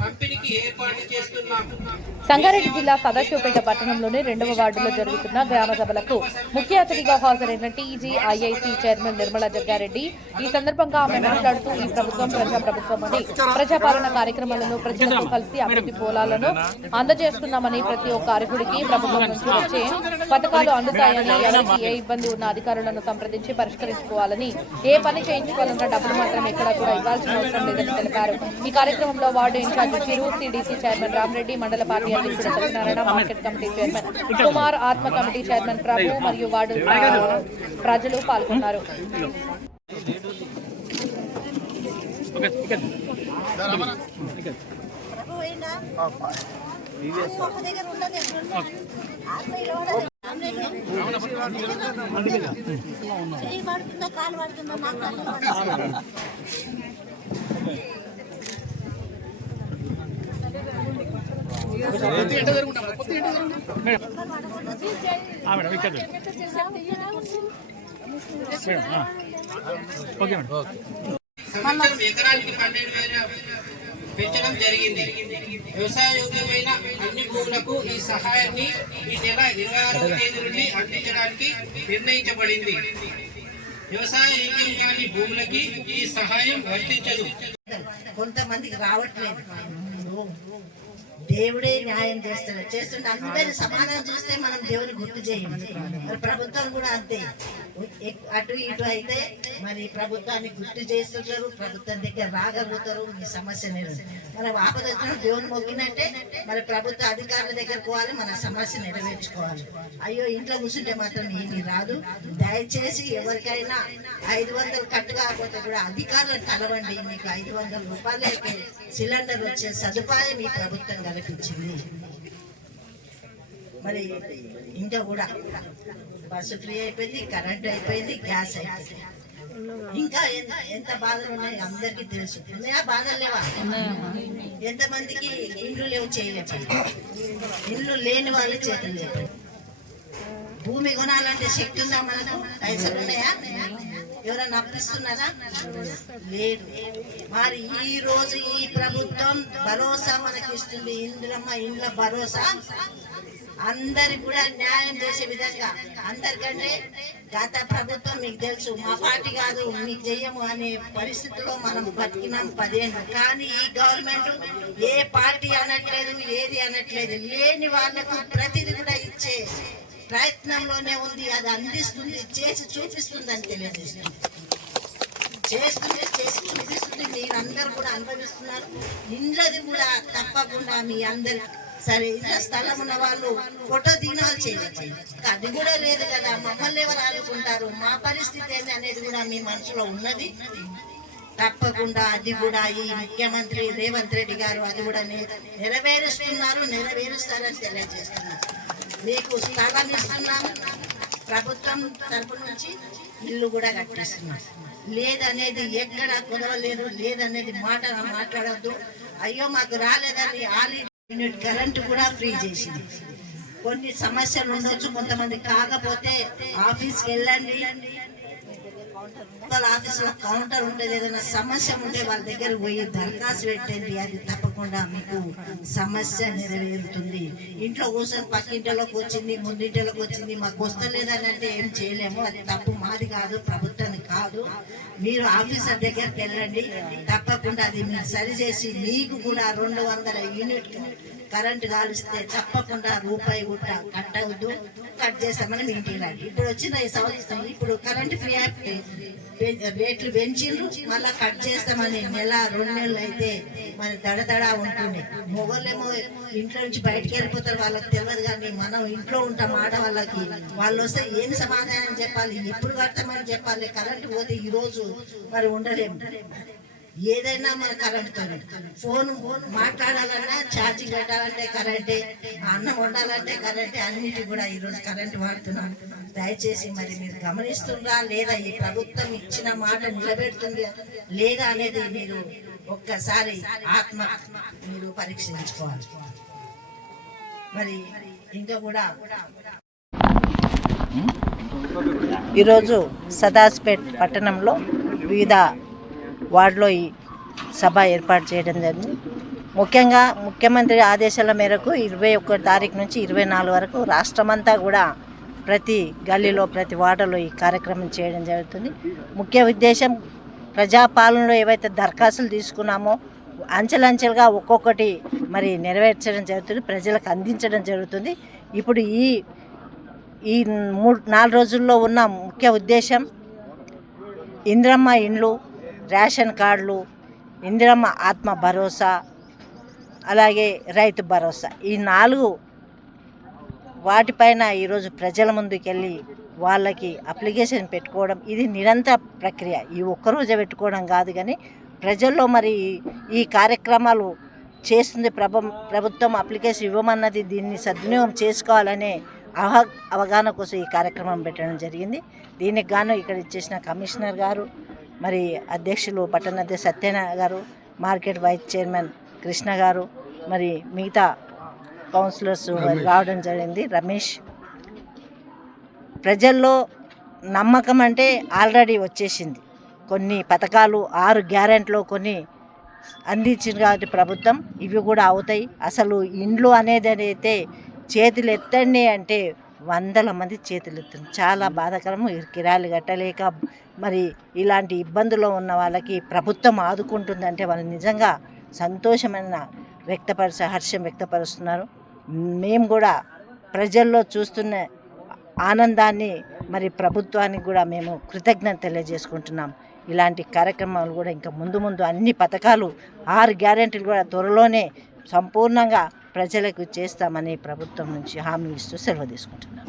పంపిణీకి ఏర్పాటు చేస్తున్నాము. సంగారెడ్డి జిల్లా సదాశివపేట పట్టణంలోని 2వ వార్డులో జరుగుతున్న గ్రామ సభలకు ముఖ్య అతిథిగా హాజరైన టీజీఐఐసీ చైర్మన్ నిర్మలా జగ్గారెడ్డి ఈ సందర్భంగా ఆమె మాట్లాడుతూ ఈ ప్రభుత్వం ప్రజాప్రభుత్వమని ప్రజాపాలన కార్యక్రమాలను ప్రజలతో కలిసి అభివృద్ధి పోలాలను అందజేస్తున్నామని ప్రతి ఒక్క అర్హుడికి ప్రభుత్వం నుంచి వచ్చే పథకాలు అందుతాయని ఎవరికి ఏ ఇబ్బంది ఉన్న అధికారులను సంప్రదించి పరిష్కరించుకోవాలని ఏ పని చేయించుకోవాలన్న డబ్బులు మాత్రం ఎక్కడా కూడా ఇవ్వాల్సిన అవసరం లేదని తెలిపారు. ఈ కార్యక్రమంలో వార్డు ఇన్ఛార్జ్ చిరు, సిడిసి చైర్మన్ రామరెడ్డి, మండల పార్టీ అధ్యక్షుడు Satyanarayana, market committee chairman Kumar, ఆత్మ కమిటీ చైర్మన్ ప్రభు మరియు వార్డు ప్రజలు పాల్గొన్నారు. ఎకరానికి 12,000 పెంచడం జరిగింది. వ్యవసాయోగ్యమైన అన్ని భూములకు ఈ సహాయాన్ని ఈ నెల 26వ తేదీ నుండి అందించడానికి నిర్ణయించబడింది. వ్యవసాయ యోగ్యం కాని భూములకి ఈ సహాయం వర్తించదు. కొంతమందికి రావట్లేదు. దేవుడే న్యాయం చేస్తుంటే అందరి సమాధానం చూస్తే మనం దేవుని గుర్తు చేయం. మరి ప్రభుత్వం కూడా అంతే, అటు ఇటు అయితే మరి ప్రభుత్వాన్ని గుర్తు చేస్తుంటారు, ప్రభుత్వం దగ్గర రాగలుగుతారు. ఈ సమస్య మన ఆపద వచ్చిన దేవుని మొగ్గినట్టే మరి ప్రభుత్వ అధికారుల దగ్గర పోవాలి, మన సమస్య నెరవేర్చుకోవాలి. అయ్యో ఇంట్లో కూర్చుంటే మాత్రం ఏమీ రాదు. దయచేసి ఎవరికైనా 500 కట్టు కాకపోతే కూడా అధికారులను కలవండి. మీకు 500 రూపాయలకే సిలిండర్ వచ్చే సదుపాయం ఈ ప్రభుత్వం కల్పించింది. మరి ఇంకా కూడా బస్సు ఫ్రీ అయిపోయింది, కరెంట్ అయిపోయింది, గ్యాస్ అయిపోయింది. ఇంకా ఎంత బాధలు ఉన్నాయి అందరికీ తెలుసు. ఉన్నాయా బాధలు లేవా? ఎంతమందికి ఇండ్లు లేవు, చేయలేదు. ఇండ్లు లేని వాళ్ళు చేతులు లేవు. భూమి కొనాలంటే శక్తి ఉందా మనకు? పైసలు ఉన్నాయా? ఎవరైనా అప్పిస్తున్నారా? లేదు. మరి ఈ రోజు ఈ ప్రభుత్వం భరోసా మనకి ఇస్తుంది. ఇందిరమ్మ ఇండ్ల భరోసా అందరికి కూడా న్యాయం చేసే విధంగా. అందరికంటే గత ప్రభుత్వం మీకు తెలుసు, మా పార్టీ కాదు మీకు చెయ్యము అనే పరిస్థితిలో మనం బతికినాం 10 ఏళ్ళు. కానీ ఈ గవర్నమెంట్ ఏ పార్టీ అనట్లేదు, ఏది అనట్లేదు. లేని వాళ్లకు ప్రతిదీ కూడా ఇచ్చే ప్రయత్నంలోనే ఉంది. అది అందిస్తుంది, చేసి చూపిస్తుంది అని తెలియజేస్తుంది. చేసి చూపిస్తుంది. మీరందరూ కూడా అనుభవిస్తున్నారు. ఇండ్లది కూడా తప్పకుండా మీ అందరి సరే. ఇంట్లో స్థలం ఉన్న వాళ్ళు ఫోటో దినాలు చేయవచ్చు. అది కూడా లేదు కదా, మమ్మల్ని ఎవరు ఆదుకుంటారు, మా పరిస్థితి ఏంటి అనేది కూడా మీ మనసులో ఉన్నది. తప్పకుండా అది కూడా ఈ ముఖ్యమంత్రి రేవంత్ రెడ్డి గారు అది కూడా నెరవేరుస్తున్నారు, నెరవేరుస్తారని తెలియజేస్తున్నారు. మీకు స్థలం ఇస్తున్నాం, ప్రభుత్వం తరపు నుంచి ఇల్లు కూడా కట్టిస్తున్నాం. లేదనేది ఎక్కడ కుదవలేదు, లేదనేది మాట మాట్లాడద్దు. అయ్యో మాకు రాలేదని యూనిట్ కరెంట్ కూడా ఫ్రీ చేసింది. కొన్ని సమస్యలు ఉండొచ్చు, కొంతమంది కాకపోతే ఆఫీస్కి వెళ్ళండి, వాళ్ళ ఆఫీసులో కౌంటర్ ఉంటుంది. ఏదైనా సమస్య ఉంటే వాళ్ళ దగ్గర పోయి దరఖాస్తు పెట్టండి. అది తప్పకుండా మీకు సమస్య నెరవేరుతుంది. ఇంట్లో కూర్చొని పక్కింటిలోకి వచ్చింది, ముందింటిలోకి వచ్చింది, మాకు వస్తలేదని అంటే ఏం చేయలేము. అది తప్పు మాది కాదు, ప్రభుత్వానికి కాదు. మీరు ఆఫీసర్ దగ్గరికి వెళ్ళండి, తప్పకుండా అది మీరు సరిచేసి మీకు కూడా 200 యూనిట్ కరెంటు కాలుస్తే తప్పకుండా రూపాయి కూడా కట్ అవుద్దు. కట్ చేస్తామని మీ ఇంటికి రండి. ఇప్పుడు వచ్చిన ఈ సంవత్సరం ఇప్పుడు కరెంటు ఫ్రీ రేట్లు పెంచిండ్రు, మళ్ళా కట్ చేస్తామని నెల 2 నెలలు అయితే మరి దడదడా ఉంటుంది. మొగోళ్ళేమో ఇంట్లో నుంచి బయటకు వెళ్ళిపోతారు, వాళ్ళకి తెలియదు. కానీ మనం ఇంట్లో ఉంటాం, ఆడవాళ్ళకి వాళ్ళు వస్తే ఏం సమాధానం చెప్పాలి, ఎప్పుడు కడతామని చెప్పాలి. కరెంటు పోతే ఈ రోజు మరి ఉండలేము. ఏదైనా మన కరెంటుతో ఫోన్ మాట్లాడాలన్నా, ఛార్జింగ్ పెట్టాలంటే కరెంటే, అన్నం వండాలంటే కరెంటే, అన్నిటి కూడా ఈరోజు కరెంటు వాడుతున్నాం. దయచేసి మరి మీరు గమనిస్తుందా లేదా, ఈ ప్రభుత్వం ఇచ్చిన మాట నిలబెడుతుంది లేదా అనేది మీరు ఒక్కసారి ఆత్మ మీరు పరీక్షించుకోవాలి. మరి ఇంకా కూడా ఈరోజు సదాస్పేట్ పట్టణంలో వివిధ వార్డులో ఈ సభ ఏర్పాటు చేయడం జరిగింది. ముఖ్యంగా ముఖ్యమంత్రి ఆదేశాల మేరకు 21 తారీఖు నుంచి 24 వరకు రాష్ట్రమంతా కూడా ప్రతి గల్లీలో ప్రతి వార్డులో ఈ కార్యక్రమం చేయడం జరుగుతుంది. ముఖ్య ఉద్దేశం ప్రజాపాలనలో ఏవైతే దరఖాస్తులు తీసుకున్నామో అంచెలంచెలుగా ఒక్కొక్కటి మరి నెరవేర్చడం జరుగుతుంది, ప్రజలకు అందించడం జరుగుతుంది. ఇప్పుడు ఈ 4 రోజుల్లో ఉన్న ముఖ్య ఉద్దేశం ఇందిరమ్మ ఇండ్లు, రేషన్ కార్డులు, ఇందిరమ్మ ఆత్మ భరోసా, అలాగే రైతు భరోసా, ఈ 4 వాటిపైన ఈరోజు ప్రజల ముందుకెళ్ళి వాళ్ళకి అప్లికేషన్ పెట్టుకోవడం. ఇది నిరంతర ప్రక్రియ, ఈ ఒక్కరోజే పెట్టుకోవడం కాదు. కానీ ప్రజల్లో మరి ఈ కార్యక్రమాలు చేస్తుంది ప్రభుత్వం అప్లికేషన్ ఇవ్వమన్నది, దీన్ని సద్వినియోగం చేసుకోవాలనే అవగాహన కోసం ఈ కార్యక్రమం పెట్టడం జరిగింది. దీనికి గాను ఇక్కడ ఇచ్చేసిన కమిషనర్ గారు, మరి అధ్యక్షులు పట్టణాధ్యక్ష సత్యనారాయణ గారు, మార్కెట్ వైస్ చైర్మన్ కృష్ణ గారు, మరి మిగతా కౌన్సిలర్స్ రావడం జరిగింది, రమేష్. ప్రజల్లో నమ్మకం అంటే ఆల్రెడీ వచ్చేసింది. కొన్ని పథకాలు 6 గ్యారెంటీలో కొన్ని అందించింది కాబట్టి ప్రభుత్వం, ఇవి కూడా అవుతాయి. అసలు ఇండ్లు అనేది అయితే చేతులు ఎత్తండి అంటే 100 మంది చేతులు ఎత్తుంది. చాలా బాధాకరం. కిరాయిలు కట్టలేక మరి ఇలాంటి ఇబ్బందుల్లో ఉన్న వాళ్ళకి ప్రభుత్వం ఆదుకుంటుందంటే వాళ్ళు నిజంగా సంతోషమైన హర్షం వ్యక్తపరుస్తున్నారు. మేము కూడా ప్రజల్లో చూస్తున్న ఆనందాన్ని మరి ప్రభుత్వానికి కూడా మేము కృతజ్ఞత తెలియజేసుకుంటున్నాం. ఇలాంటి కార్యక్రమాలు కూడా ఇంకా ముందు అన్ని పథకాలు 6 గ్యారెంటీలు కూడా త్వరలోనే సంపూర్ణంగా ప్రజలకు చేస్తామని ప్రభుత్వం నుంచి హామీ ఇస్తూ సెలవు తీసుకుంటున్నాం.